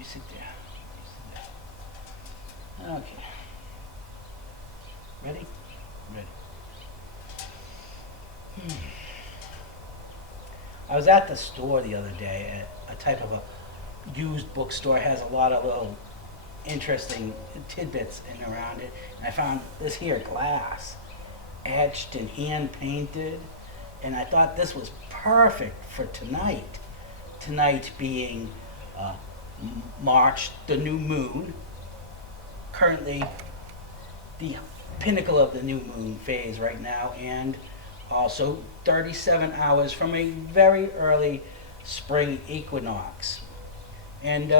You sit there. You sit there. Okay. Ready? Ready. I was at the store the other day, at a type of a used bookstore. It has a lot of little interesting tidbits in around it. And I found this here glass, etched and hand painted. And I thought this was perfect for tonight. Tonight being March, the new moon. Currently the pinnacle of the new moon phase right now, and also 37 hours from a very early spring equinox. And,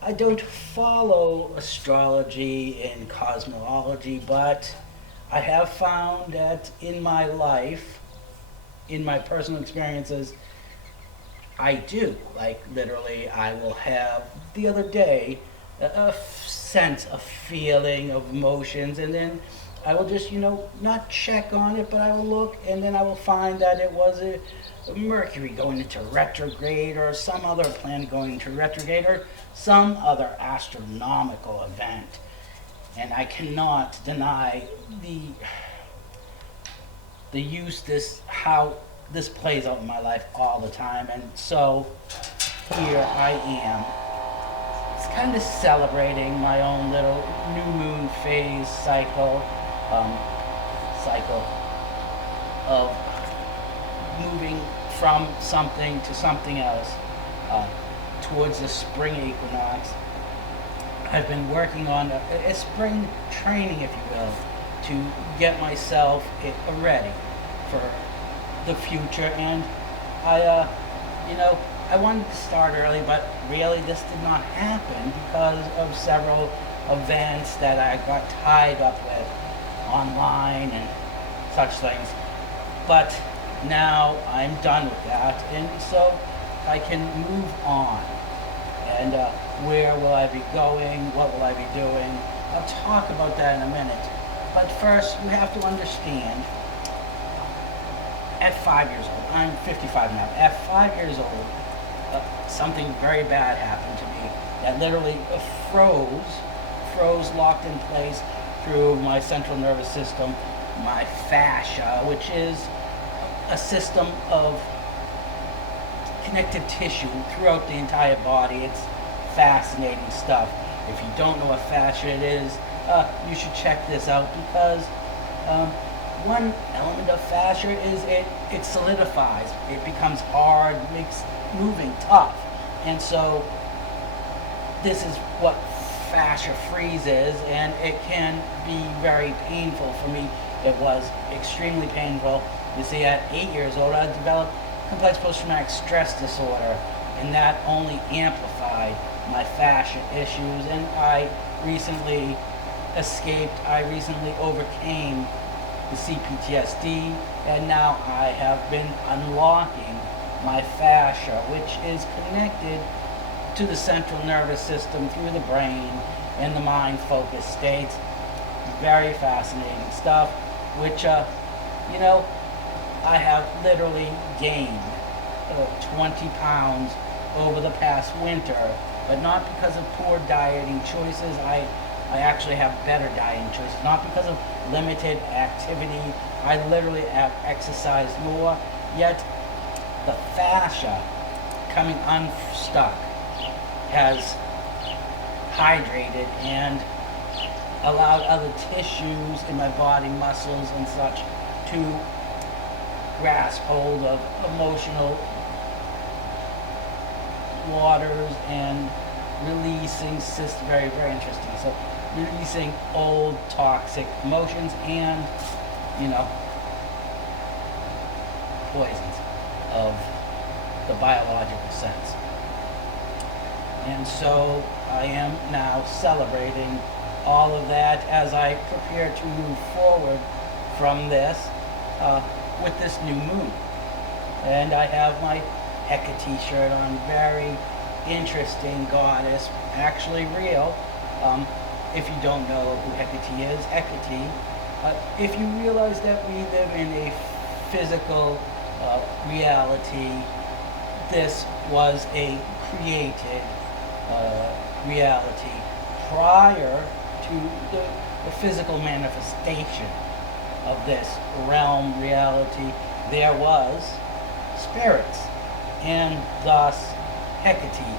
I don't follow astrology and cosmology, but I have found that in my life, in my personal experiences, I do. Like, literally, I will have the other day a sense, a feeling of emotions, and then I will just, not check on it, but I will look, and then I will find that it was a Mercury going into retrograde, or some other planet going into retrograde, or some other astronomical event. And I cannot deny the use how this plays out in my life all the time. And so here I am, it's kind of celebrating my own little new moon phase cycle of moving from something to something else towards the spring equinox. I've been working on a spring training, if you will, to get myself ready for the future. And I wanted to start early, but really this did not happen because of several events that I got tied up with online and such things. But now I'm done with that, and so I can move on. And where will I be going? What will I be doing? I'll talk about that in a minute. But first, you have to understand, at 5 years old, I'm 55 now, at 5 years old, something very bad happened to me that literally froze locked in place through my central nervous system, my fascia, which is a system of connective tissue throughout the entire body. It's fascinating stuff. If you don't know what fascia it is, you should check this out, because one element of fascia is it solidifies. It becomes hard, makes moving tough. And so this is what fascia freeze is, and it can be very painful for me. It was extremely painful. You see, at 8 years old, I developed complex post-traumatic stress disorder, and that only amplified my fascia issues. And I recently overcame the CPTSD, and now I have been unlocking my fascia, which is connected to the central nervous system through the brain and the mind-focused states. Very fascinating stuff, which, I have literally gained 20 pounds over the past winter, but not because of poor dieting choices. I actually have better dieting choices, not because of limited activity. I literally have exercised more, yet the fascia coming unstuck has hydrated and allowed other tissues in my body, muscles and such, to grasp hold of emotional waters and releasing very, very interesting. So releasing old toxic emotions and, poisons of the biological sense. And so I am now celebrating all of that as I prepare to move forward from this with this new moon. And I have my Hekate shirt on, very interesting goddess, actually real. If you don't know who Hekate is, if you realize that we live in a physical reality, this was a created reality prior to the physical manifestation of this realm reality. There was spirits, and thus Hekate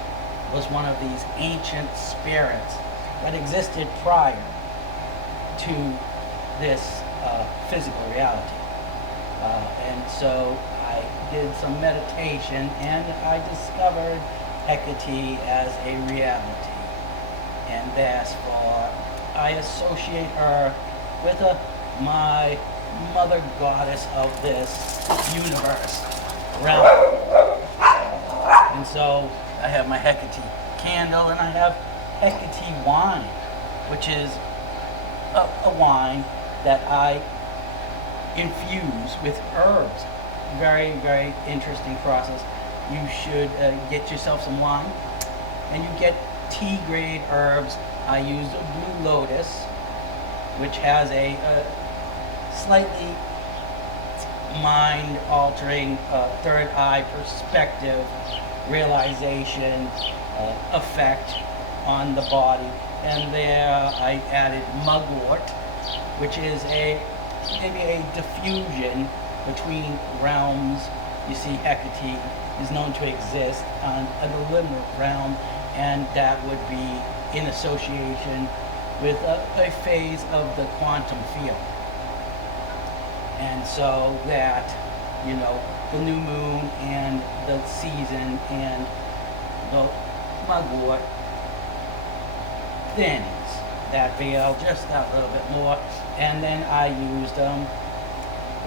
was one of these ancient spirits that existed prior to this physical reality. And so I did some meditation and I discovered Hekate as a reality. And therefore I associate her with my mother goddess of this universe realm. And so I have my Hekate candle and I have Hekate wine, which is a wine that I infuse with herbs. Very, very interesting process. You should get yourself some wine and you get tea grade herbs. I used a blue lotus, which has a slightly mind altering third eye perspective realization effect on the body. And there I added mugwort, which is maybe a diffusion between realms. You see, Hekate is known to exist on an liminal realm, and that would be in association with a phase of the quantum field. And so that, the new moon and the season and the mugwort thins that veil just that little bit more. And then I used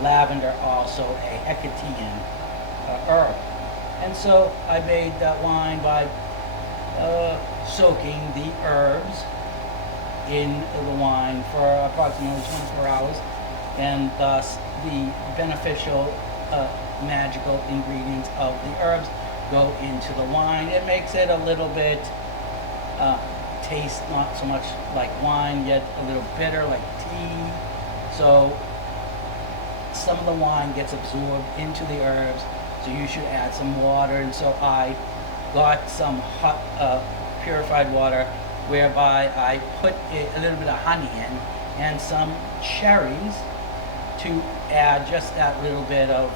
lavender, also a Hecatean herb. And so I made that wine by soaking the herbs in the wine for approximately 24 hours, and thus the beneficial magical ingredients of the herbs go into the wine. It makes it a little bit taste not so much like wine, yet a little bitter like tea. So some of the wine gets absorbed into the herbs, so you should add some water. And so I got some hot purified water, whereby I put a little bit of honey in and some cherries to add just that little bit of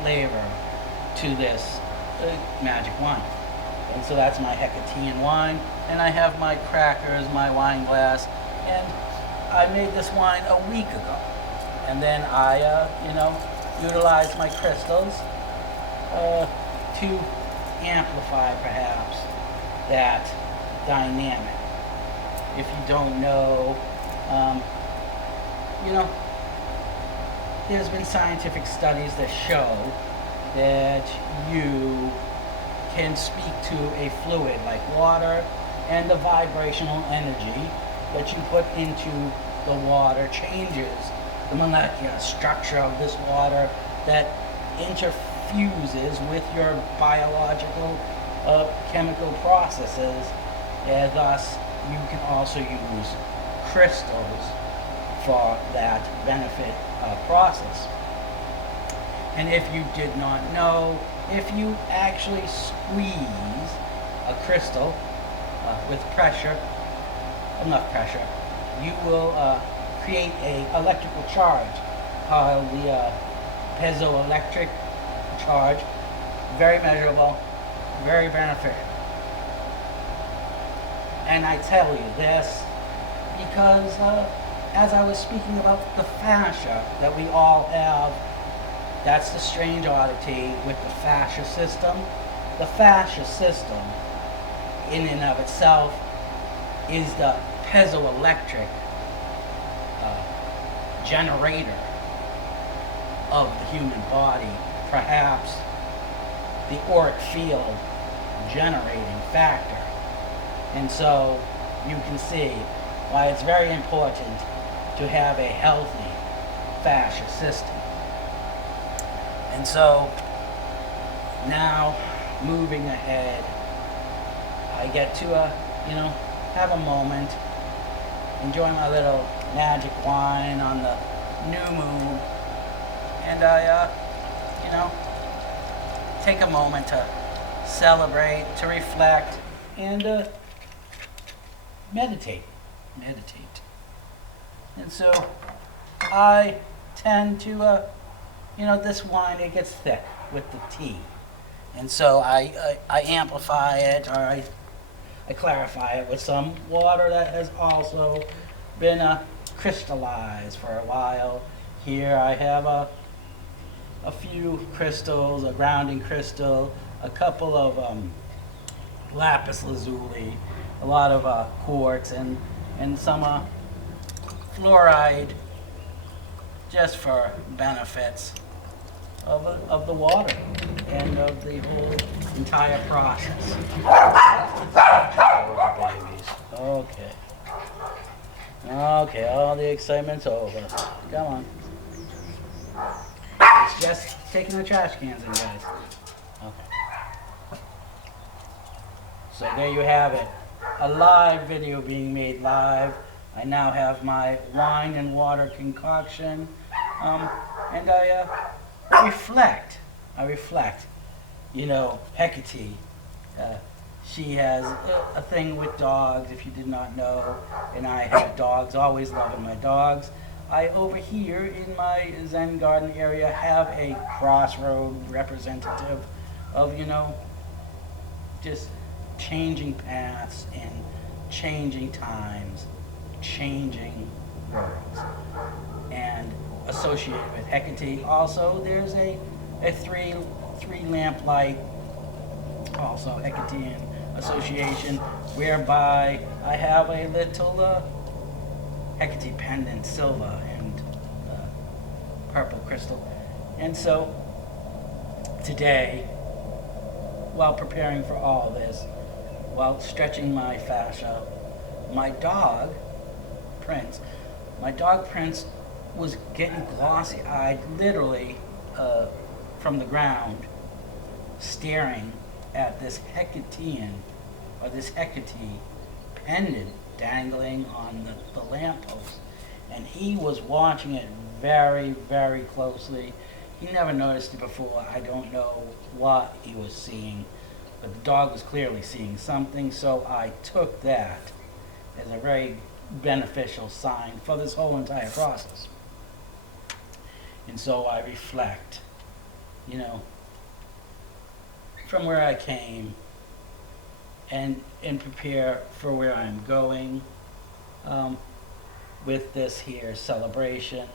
flavor to this magic wine. And so that's my Hecatean wine. And I have my crackers, my wine glass, and I made this wine a week ago. And then I, utilized my crystals to amplify perhaps that dynamic. If you don't know, there's been scientific studies that show that you can speak to a fluid like water, and the vibrational energy that you put into the water changes the molecular structure of this water that interfuses with your biological chemical processes. And thus you can also use crystals for that benefit process. And if you did not know, if you actually squeeze a crystal with pressure, enough pressure, you will create a electrical charge called the piezoelectric charge. Very measurable, very beneficial. And I tell you this because as I was speaking about the fascia that we all have, that's the strange oddity with the fascia system. The fascia system in and of itself is the piezoelectric generator of the human body, perhaps the auric field generating factor. And so you can see why it's very important to have a healthy fascia system. And so now moving ahead, I get to have a moment, enjoy my little magic wine on the new moon, and I take a moment to celebrate, to reflect, and meditate. Meditate. And so I tend to, this wine, it gets thick with the tea. And so I amplify it, or I clarify it with some water that has also been crystallized for a while. Here I have a few crystals, a grounding crystal, a couple of lapis lazuli, a lot of quartz, and some fluoride, just for benefits of the water and of the whole entire process. Okay. Okay, all the excitement's over. Come on. It's just taking the trash cans in, guys. Okay. So there you have it. A live video being made live. I now have my wine and water concoction. And I reflect. Hekate. She has a thing with dogs, if you did not know, and I have dogs, always loving my dogs. I, over here in my Zen garden area, have a crossroad representative of, just changing paths and changing times, changing worlds. And associated with Hekate also, there's a three lamp light, also Hecatean association, whereby I have a little Hekate pendant, silver and purple crystal. And so today, while preparing for all this, while stretching my fascia, my dog Prince was getting glossy-eyed, literally from the ground, staring at this Hecatean, or this Hekate pendant dangling on the lamppost. And he was watching it very, very closely. He never noticed it before. I don't know what he was seeing, but the dog was clearly seeing something, so I took that as a very beneficial sign for this whole entire process. And so I reflect, from where I came and prepare for where I'm going with this here celebration.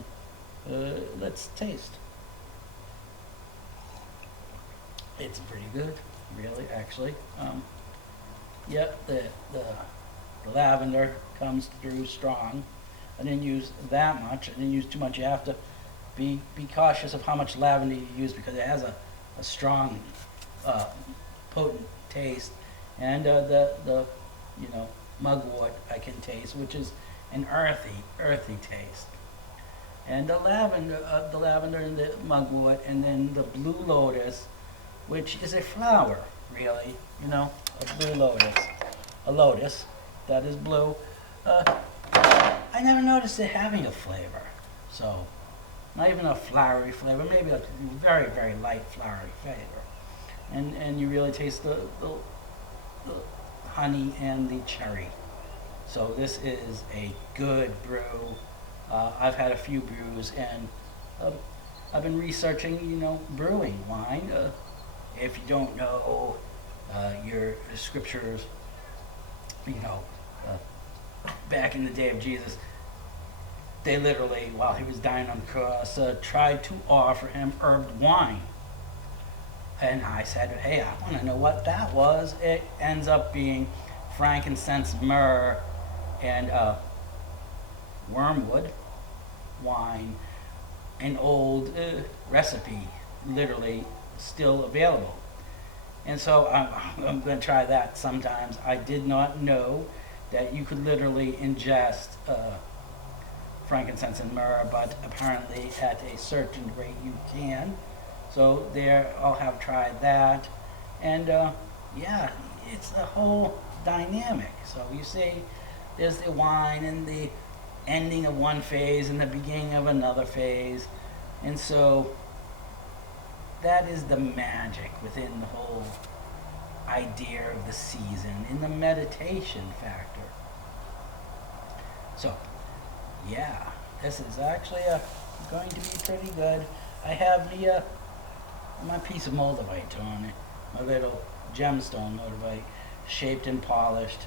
Let's taste. It's pretty good, really, actually. Yep, the lavender comes through strong. I didn't use that much. I didn't use too much. You have to be cautious of how much lavender you use, because it has a strong, potent taste. And the mugwort I can taste, which is an earthy taste. And the lavender and the mugwort, and then the blue lotus, which is a flower, really, a blue lotus, a lotus that is blue. I never noticed it having a flavor, so not even a flowery flavor, maybe a very, very light flowery flavor. And you really taste the honey and the cherry. So this is a good brew. I've had a few brews, and I've been researching, brewing wine. If you don't know your scriptures, back in the day of Jesus, they literally, while he was dying on the cross, tried to offer him herbed wine. And I said, hey, I want to know what that was. It ends up being frankincense, myrrh, and wormwood wine, an old recipe, literally still available. And so I'm going to try that sometimes. I did not know that you could literally ingest frankincense and myrrh, but apparently at a certain rate you can. So there, I'll have tried that. And yeah, it's a whole dynamic. So you see, there's the wine and the ending of one phase and the beginning of another phase. And so that is the magic within the whole idea of the season and the meditation factor. So, yeah, this is actually going to be pretty good. I have the my piece of moldavite on it, my little gemstone moldavite, shaped and polished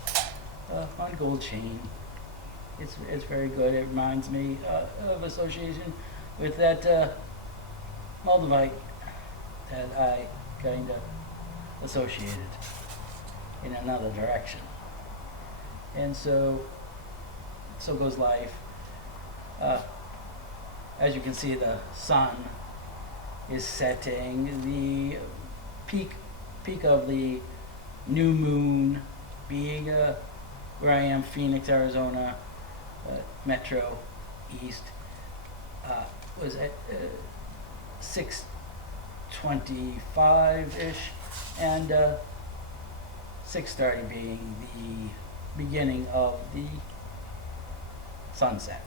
on gold chain. It's very good. It reminds me of association with that moldavite that I kind of associated in another direction. And so goes life. As you can see, the sun is setting. The peak of the new moon being where I am, Phoenix, Arizona, Metro East, was at 6:25-ish, and 6:30 being the beginning of the sunset.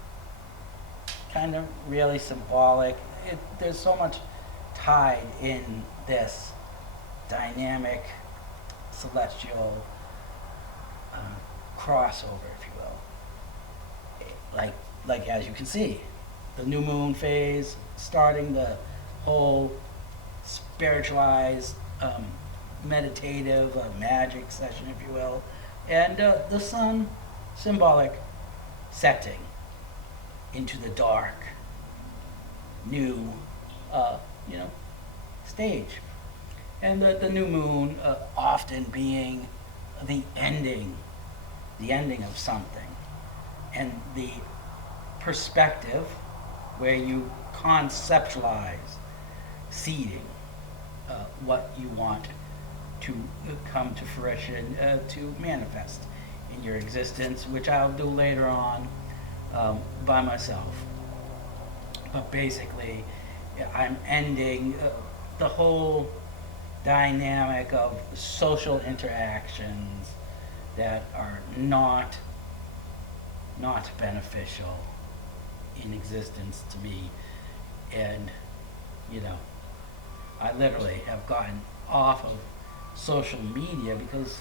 Kind of really symbolic. There's so much tied in this dynamic celestial crossover, if you will. Like as you can see, the new moon phase starting the whole spiritualized, meditative, magic session, if you will, and the sun symbolic setting into the dark, new, stage. And the new moon often being the ending of something, and the perspective where you conceptualize seeding what you want to come to fruition, to manifest in your existence, which I'll do later on by myself. But basically, I'm ending the whole dynamic of social interactions that are not beneficial in existence to me. And I literally have gotten off of social media because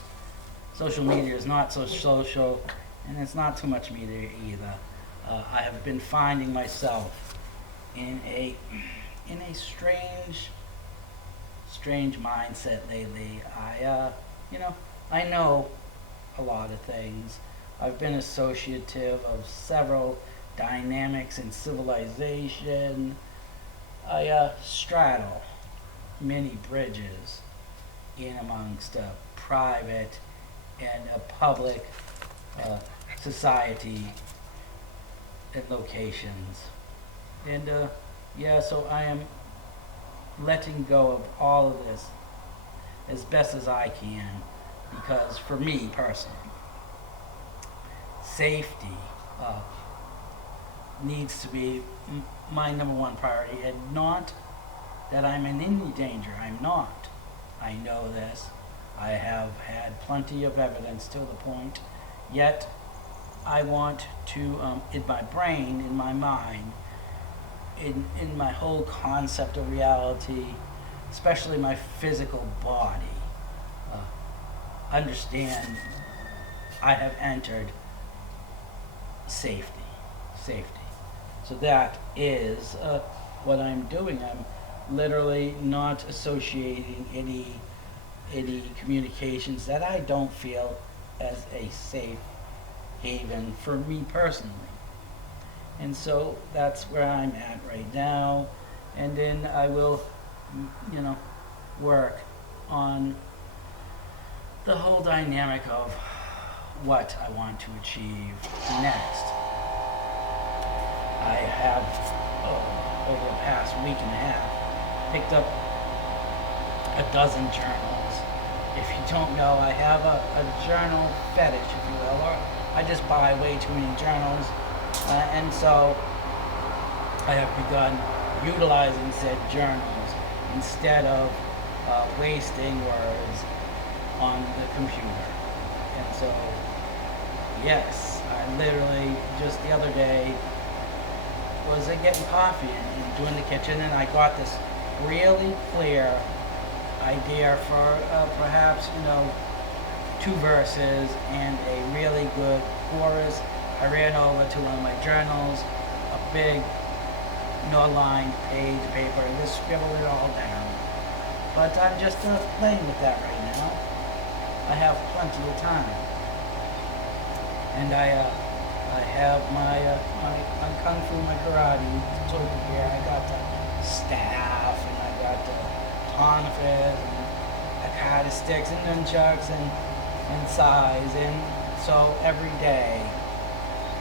social media is not so social, and it's not too much media either. I have been finding myself in a strange mindset lately. I know a lot of things. I've been associative of several dynamics in civilization. I straddle many bridges in amongst a private and a public society and locations. And so I am letting go of all of this as best as I can, because for me personally, safety needs to be my number one priority, and not that I'm in any danger. I'm not. I know this. I have had plenty of evidence to the point, yet I want to, in my brain, in my mind, in my whole concept of reality, especially my physical body, understand I have entered safety. So that is what I'm doing. I'm literally not associating any communications that I don't feel as a safe haven for me personally. And so that's where I'm at right now. And then I will, work on the whole dynamic of what I want to achieve next. I have, over the past week and a half, picked up a dozen journals. If you don't know, I have a journal fetish, if you will, or I just buy way too many journals. And so I have begun utilizing said journals instead of wasting words on the computer. And so, yes, I literally just the other day was getting coffee and doing the kitchen, and I got this really clear idea for perhaps, you know, 2 verses and a really good chorus. I ran over to one of my journals, a big no-lined page of paper, and just scribbled it all down. But I'm just playing with that right now. I have plenty of time. And I have my kung fu, my karate sort of here. I got the staff, and I got the tonfas, and Hekate sticks, and nunchucks, and sais. And so every day,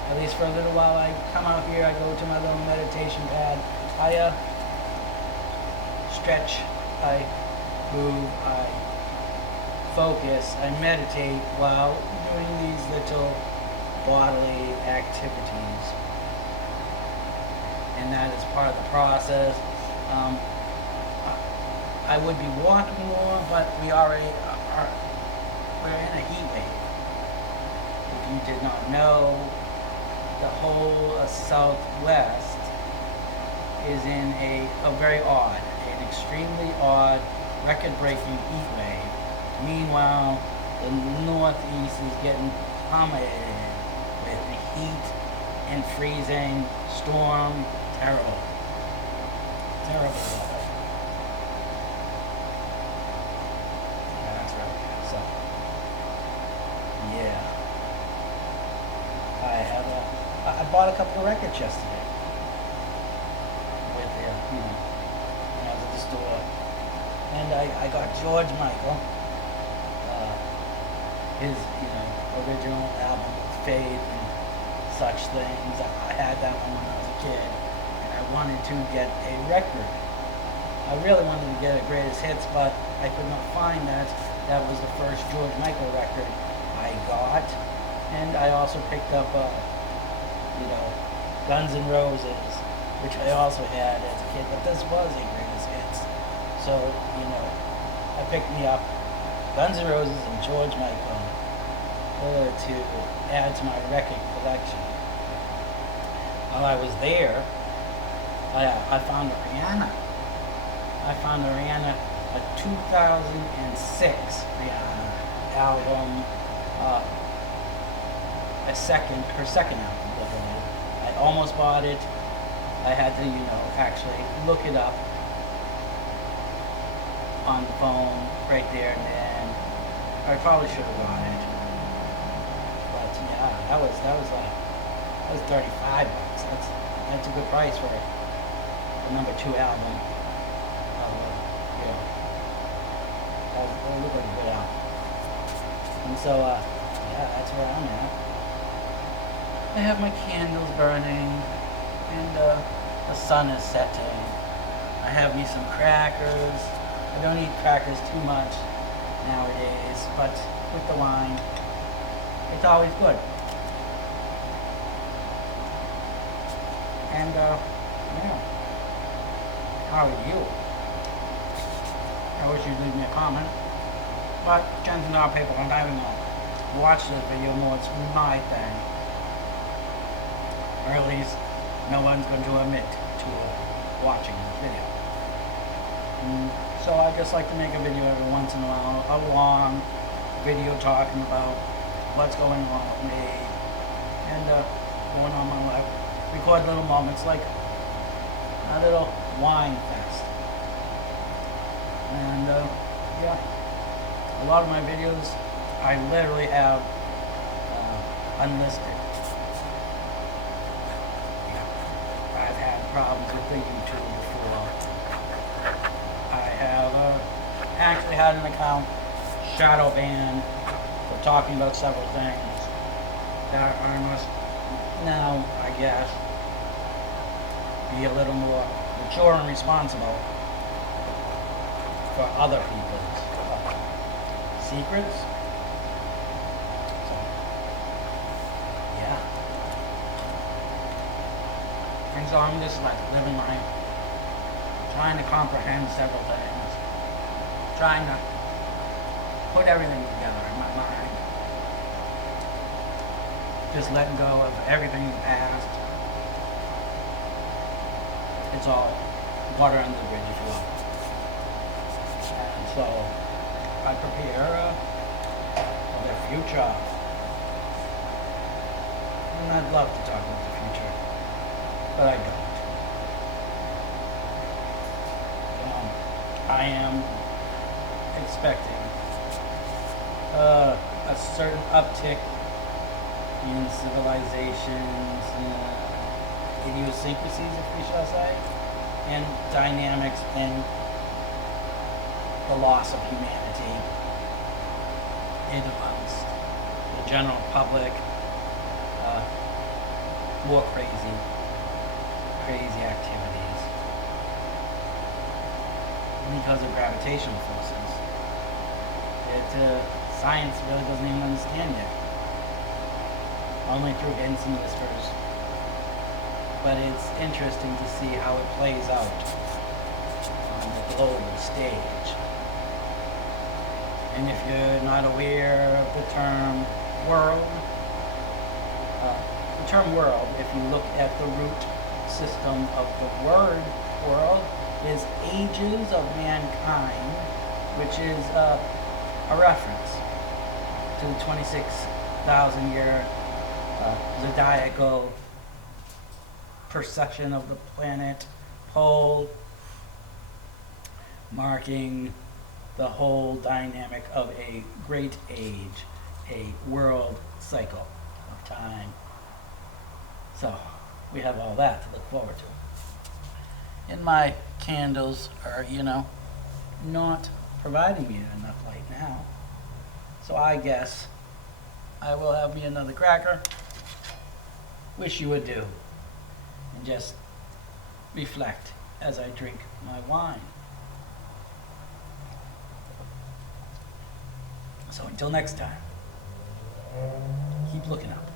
at least for a little while, I come out here, I go to my little meditation pad, I stretch, I move, I focus, I meditate while doing these little bodily activities. And that is part of the process. I would be walking more, but we're in a heat wave. If you did not know, the whole Southwest is in a very odd, an extremely odd, record-breaking heat wave. Meanwhile, the Northeast is getting plummeted with the heat and freezing, storm, terrible. Terrible weather. Yeah, that's really good. So, yeah. I bought a couple of records yesterday. With when I was at the store. And I got George Michael, his, original album, Faith and such things. I had that one when I was a kid. And I wanted to get a record. I really wanted to get a greatest hits, but I could not find that. That was the first George Michael record I got. And I also picked up, Guns N' Roses, which I also had as a kid, but this was a greatest hits. So, I picked me up Guns N' Roses and George Michael to add to my record collection. While I was there, I found a Rihanna. A 2006 Rihanna album, her second album, literally. I almost bought it. I had to, actually look it up on the phone right there and then. I probably should have bought it. But yeah, that was $35. That's a good price for the number 2 album. That looked like a good album. And so, that's where I'm at. I have my candles burning, and the sun is setting. I have me some crackers. I don't eat crackers too much nowadays, but with the wine, it's always good. And, how are you? I wish you'd leave me a comment. But chances are people aren't even gonna watch this video more. It's my thing. Or at least no one's going to admit to watching this video. So I just like to make a video every once in a while, a long video talking about what's going on with me and going on my life. Record little moments like a little wine fest. And a lot of my videos I literally have unlisted. I've had problems with the YouTube before. I have actually had an account shadow banned for talking about several things that I must now, I guess, be a little more mature and responsible for other people's secrets. So, yeah. And so I'm just like living life, trying to comprehend several things, trying to put everything together in my mind, just letting go of everything in the past. It's all water under the bridge, if you will. And so I prepare for their future. And I'd love to talk about the future, but I don't. I am expecting a certain uptick in civilizations, idiosyncrasies, if we shall say, and dynamics in the loss of humanity in amongst the general public. More crazy activities because of gravitational forces that science really doesn't even understand yet. Only through hints and whispers. But it's interesting to see how it plays out on the global stage. And if you're not aware of the term world, if you look at the root system of the word world, is ages of mankind, which is a reference to the 26,000 year zodiacal perception of the planet pole, marking the whole dynamic of a great age, a world cycle of time. So we have all that to look forward to. And my candles are, not providing me enough light now. So I guess I will have me another cracker. Wish you would do. And just reflect as I drink my wine. So until next time, keep looking up.